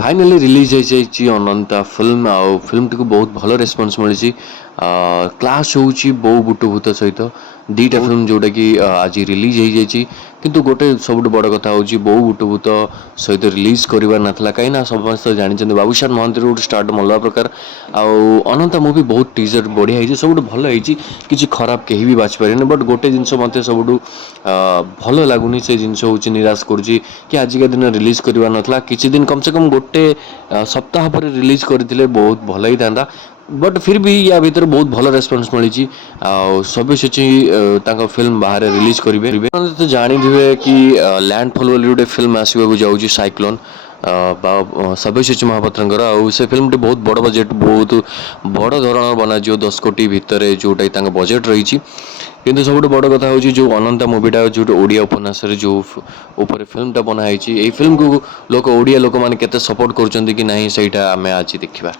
Finally release हो अनंता film आउ film T बहुत भल रेस्पन्स मिली क्लास होची बो बुटु भूत सहित दीटा फिल्म जोटा कि आज रिलीज हो जाइए किंतु गोटे सब बड़ कथा हूँ बो बुटु भूत सहित रिलीज करार नाला कहीं समस्त जानते बाबूशान महंती गोटे स्टार्ट अलग प्रकार आउ अनंता मुवी बहुत टीजर बढ़िया है सब भल है कि खराब कहीं भी बाछिपारे बट गोटे जिनस मत सब भल लगुनि से जिन हूँ निराश करुच्ची कि आजिका दिन रिलीज करवा नाला किसी दिन कम से कम गोटे सप्ताह पर रिलीज करते बहुत भल ही था बट फिर भी या भीतर बहुत भल रेस्पन्स मिली सब्यसाची फिल्म बाहर रिलीज करेंगे तो जानते कि लैंडफॉल वाली गोटे फिल्म आसवाक जाऊँगी साइक्लोन सब्यसाची महापात्र से फिल्म टी बहुत बड़ बजेट बहुत बड़ धरण बना 10 कोटी भितर जोटा बजेट रही किंतु सब बड़ कथा हूँ जो अनंता मुवीटा जो ओडिया उपन्यास जो ऊपर फिल्मटा बनाई फिल्म को लोक ओडिया लोक मैंने केते सपोर्ट कर कि नहीं से आम आज देखा।